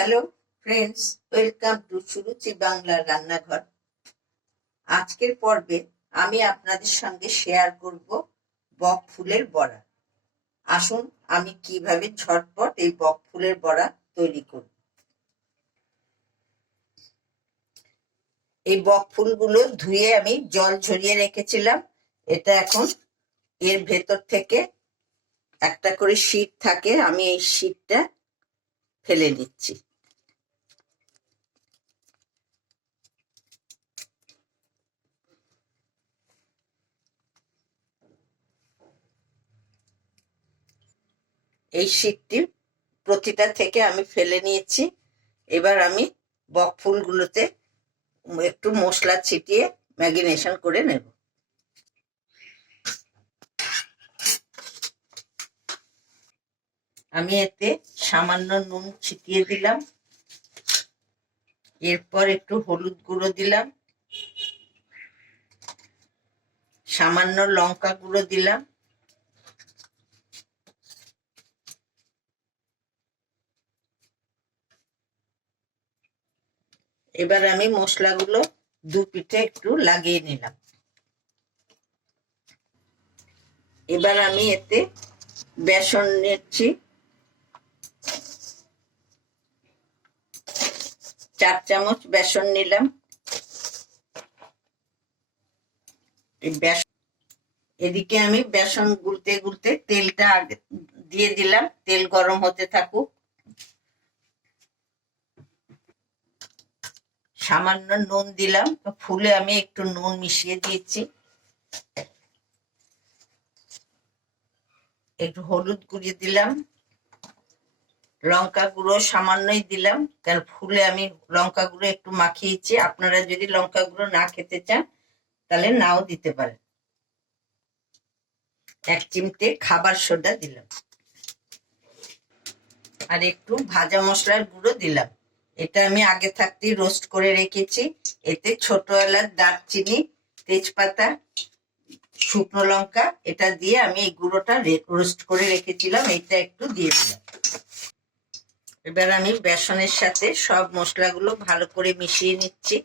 Hello friends, welcome to সুরুচি বাংলা রান্নাঘর। আজকের পর্বে আমি আপনাদের সঙ্গে শেয়ার করব বক ফুলের বড়া। আসুন আমি কিভাবে ঝটপট এই বক ফুলের বড়া তৈরি করব। এই বক ফুলগুলো ধুয়ে আমি জল ঝরিয়ে রেখেছিলাম। এটা এখন এর ভেতর থেকে একটা করে শীট থাকে, আমি এই শীটটা ফেলে দিচ্ছি। এই শীটটি প্রতিটা থেকে আমি ফেলে নিয়েছি। এবার আমি বক ফুলগুলোতে একটু মশলা ছিটিয়ে ম্যারিনেশন করে নেব। আমি এতে সামান্য নুন ছিটিয়ে দিলাম, এরপর একটু হলুদ গুঁড়ো দিলাম, সামান্য লঙ্কা গুঁড়ো দিলাম, এবার আমি মশলাগুলো দু পিঠে একটু লাগিয়ে নিলাম। এবার আমি এতে বেসন নিচ্ছি, 4 চামচ বেসন নিলাম। এদিকে আমি বেসন গুলতে গুলতে তেলটা আগে দিয়ে দিলাম, তেল গরম হতে থাকুক। সামান্য নুন দিলাম, ফুলে আমি একটু নুন মিশিয়ে দিয়েছি। একটু হলুদ গুঁড়িয়ে দিলাম, লঙ্কা গুঁড়ো সামান্যই দিলাম, কারণ ফুলে আমি লঙ্কা গুঁড়ো একটু মাখিয়েছি। আপনারা যদি লঙ্কা গুঁড়ো না খেতে চান তাহলে নাও দিতে পারেন। 1 চিমটে খাবার সোডা দিলাম, আর একটু ভাজা মশলার গুঁড়ো দিলাম। এটা আমি আগে থাকতেই রোস্ট করে রেখেছি। এতে ছোট এলাচ, দারচিনি, তেজপাতা, শুকনো লঙ্কা এটা দিয়ে আমি এই গুঁড়োটা রোস্ট করে রেখেছিলাম, এটা একটু দিয়ে দিলাম। এবার আমি বেসনের সাথে সব মশলাগুলো ভালো করে মিশিয়ে নিচ্ছি।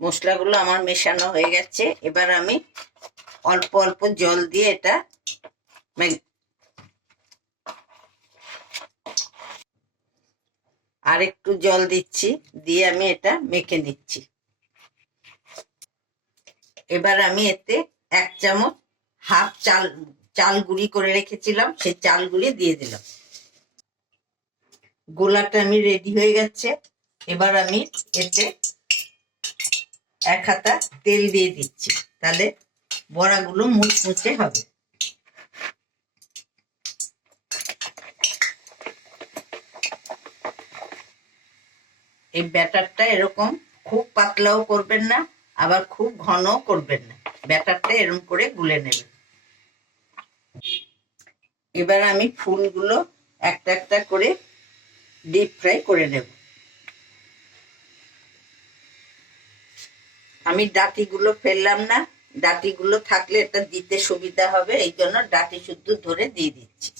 মশলাগুলো আমার মেশানো হয়ে গেছে। এবার আমি অল্প অল্প জল দিয়ে এটা আর একটু জল দিচ্ছি, দিয়ে আমি এটা মেখে নিচ্ছি। এবার আমি এতে 1 চামচ হাফ চাল গুঁড়ি করে রেখেছিলাম, সেই চাল গুঁড়ি দিয়ে দিলাম। গোলাটা আমি রেডি হয়ে গেছে। এবার আমি এতে 1 হাতা তেল দিয়ে দিচ্ছি, তাহলে বড়াগুলো মুচমুচে হবে। এই ব্যাটারটা এরকম খুব পাতলাও করবেন না, আবার খুব ঘনও করবেন না, ব্যাটারটা এরকম করে গুলে নেবেন। এবার আমি ফুলগুলো একটা একটা করে ডিপ ফ্রাই করে নেব। আমি ডাটিগুলো ফেললাম না, ডাটিগুলো থাকলে এটা দিতে সুবিধা হবে, এই জন্য ডাটি শুদ্ধ ধরে দিয়ে দিচ্ছি।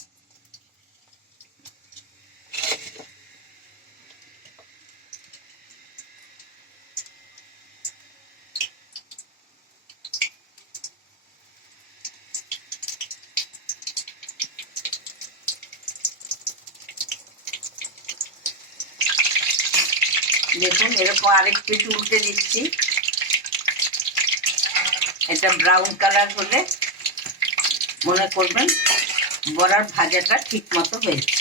দেখুন এরকম আরেকটু উল্টে দিচ্ছি। এটা ব্রাউন কালার হলে মনে করবেন বড়ার ভাজাটা ঠিক মতো হয়েছে।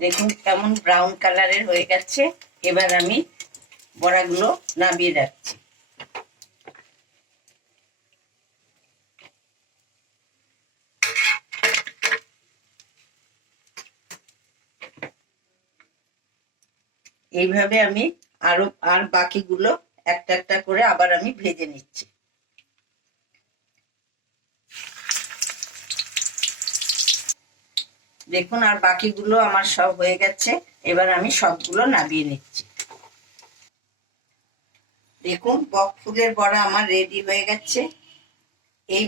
দেখুন কেমন ব্রাউন কালারের হয়ে গেছে। এবার আমি বড়াগুলো নামিয়ে রাখছি। এইভাবে আমি আর বাকিগুলো একটা একটা করে আবার আমি ভেজে নিচ্ছি। দেখুন আর বাকিগুলো আমার সব হয়ে গেছে। এবার আমি সবগুলো নামিয়ে নিচ্ছি। দেখুন বক ফুলের বড়া আমার রেডি হয়ে গেছে। এই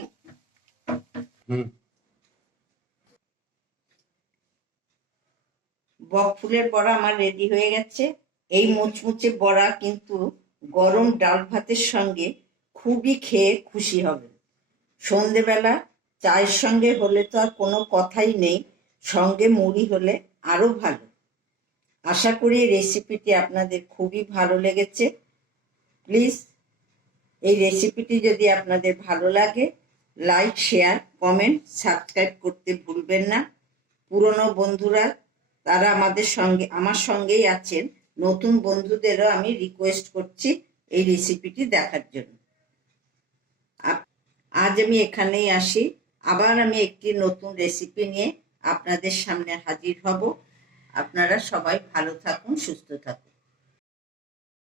বক ফুলের বড়া আমার রেডি হয়ে গেছে। এই মুচমুচে বড়া কিন্তু গরম ডাল ভাতের সঙ্গে খুবই খেয়ে খুশি হবে। সন্ধেবেলা চায়ের সঙ্গে হলে তো আর কোনো কথাই নেই, সঙ্গে মুড়ি হলে আরো ভালো। আশা করি এই রেসিপিটি আপনাদের খুবই ভালো লেগেছে। প্লিজ এই রেসিপিটি যদি আপনাদের ভালো লাগে, লাইক, শেয়ার, কমেন্ট, সাবস্ক্রাইব করতে ভুলবেন না। পুরনো বন্ধুরা তারা আমার সঙ্গেই আছেন, নতুন বন্ধুদেরও আমি রিকোয়েস্ট করছি এই রেসিপিটি দেখার জন্য। আজ আমি এখানেই আসি, আবার আমি একটি নতুন রেসিপি নিয়ে আপনাদের সামনে হাজির হব। আপনারা সবাই ভালো থাকুন, সুস্থ থাকুন।